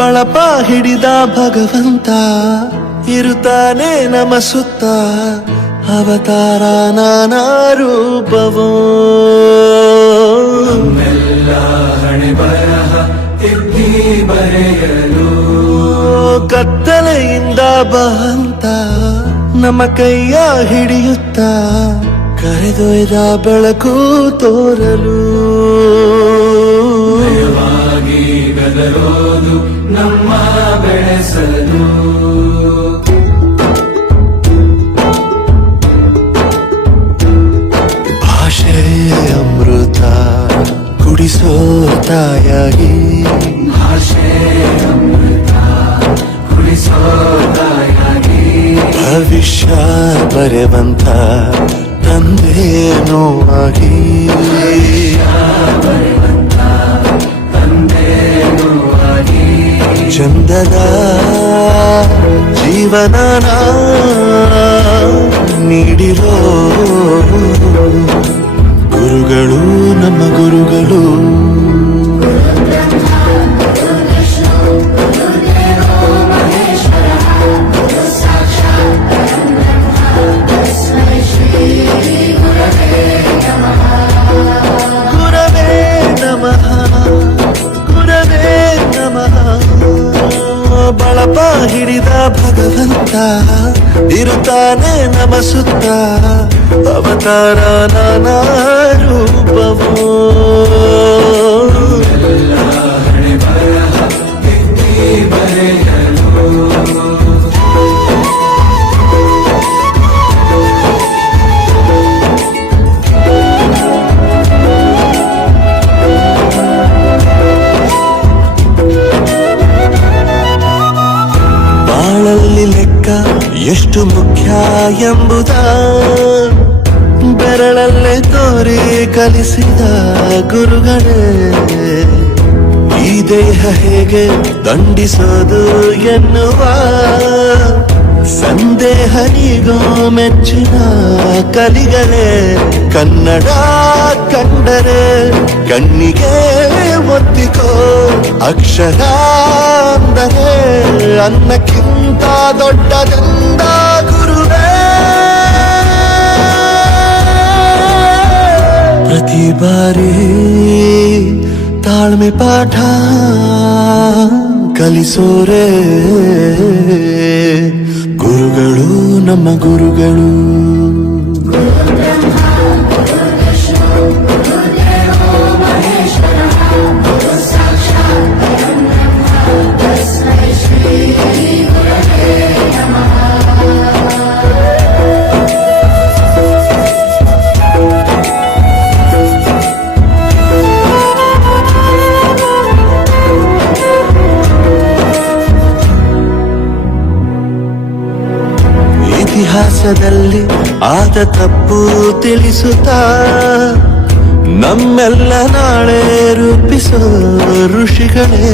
ಬಳಪ ಹಿಡಿದ ಭಗವಂತ ಇರುತ್ತಾನೆ ನಮ ಸುತ್ತ ಅವತಾರ ನಾನಾ ರೂಪವೋ ನಮ್ಮೆಲ್ಲ ಹಣೆ ಬರಹ ತಿದ್ದಿ ಬರೆಯಲು ಕತ್ತಲೆಯಿಂದ ಬಂತ ನಮ್ಮ ಕೈಯ ಹಿಡಿಯುತ್ತ ಕರೆದೊಯ್ದ ಬೆಳಕು ತೋರಲು ಭಯವಾಗಿ ಗದರೋದು ನಮ್ಮ ಬೆಳೆಸಲು ಭಾಷೆಯ ಅಮೃತ ಕುಡಿಸೋ ತಾಯಾಗಿ ಭಾಷೆ ಅಮೃತ ಕುಡಿಸೋ ತಾಯಾಗಿ ಭವಿಷ್ಯ ಬರೆವಂತ ತಂದೇನೋ ಆಗಿ ಚಂದದ ಜೀವನ ನೀಡಿರೋ ಗುರುಗಳು ನಮ್ಮ ಗುರುಗಳು ಗುರವೇ ನಮಃ ಗುರವೇ ನಮಃ ಬಳಪ ಹಿಡಿದ ಭಗವಂತ ಇರುತ್ತಾನೆ ನಮ ಸುತ್ತ ಅವತಾರ ನಾನಾ ರೂಪವೋ ಎಲ್ಲ ಹಣೆ ಬರಹ ತಿದ್ದಿ ಬರೆಯಲು ಬಾಳಲ್ಲಿ ಲೆಕ್ಕ ಎಷ್ಟು ಮುಖ್ಯ ಎಂಬುದ ಬೆರಳಲ್ಲೇ ತೋರಿ ಕಲಿಸಿದ ಗುರುಗಳೇ ಈ ದೇಹ ಹೇಗೆ ದಂಡಿಸೋದು ಎನ್ನುವ ಸಂದೇಹನಿಗೋ ಮೆಚ್ಚಿನ ಕಲಿಗಳೇ ಕನ್ನಡ ಕಂಡರೆ ಕಣ್ಣಿಗೆ ಒತ್ತಿಕೋ ಅಕ್ಷರ ಅಂದರೆ ಅನ್ನಕ್ಕಿಂತ ದೊಡ್ಡದೆಂದ ಗುರುವೇ ಪ್ರತಿ ಬಾರಿ ತಾಳ್ಮೆ ಪಾಠ ಕಲಿಸೋರೆ ಗುರುಗಳು ನಮ್ಮ ಗುರುಗಳು ಇತಿಹಾಸದಲ್ಲಿ ಆದ ತಪ್ಪು ತಿಳಿಸುತ್ತಾ ನಮ್ಮೆಲ್ಲ ನಾಳೆ ರೂಪಿಸೋ ಋಷಿಗಳೇ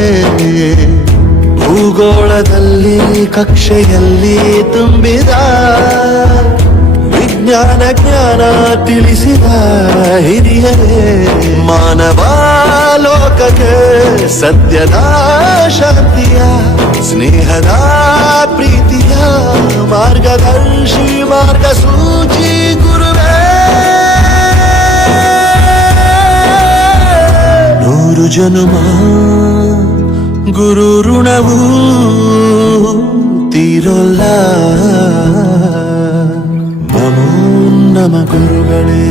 ಭೂಗೋಳದಲ್ಲಿ ಕಕ್ಷೆಯಲ್ಲಿ ತುಂಬಿದ ವಿಜ್ಞಾನ ಜ್ಞಾನ ತಿಳಿಸಿದ ಹಿರಿಯರೇ ಮಾನವ ಲೋಕಕ್ಕೆ ಸತ್ಯದ ಶಾಂತಿಯ ಸ್ನೇಹದ ಪ್ರೀತಿಯ ಮಾರ್ಗದರ್ಶಿ ಮಾರ್ಗಸೂಚಿ ಗುರುವೇ ನೂರು ಜನುಮ ಗುರು ಋಣವು ತೀರೋಲ್ಲ ನಮೋ ನಮ ಗುರುಗಳೇ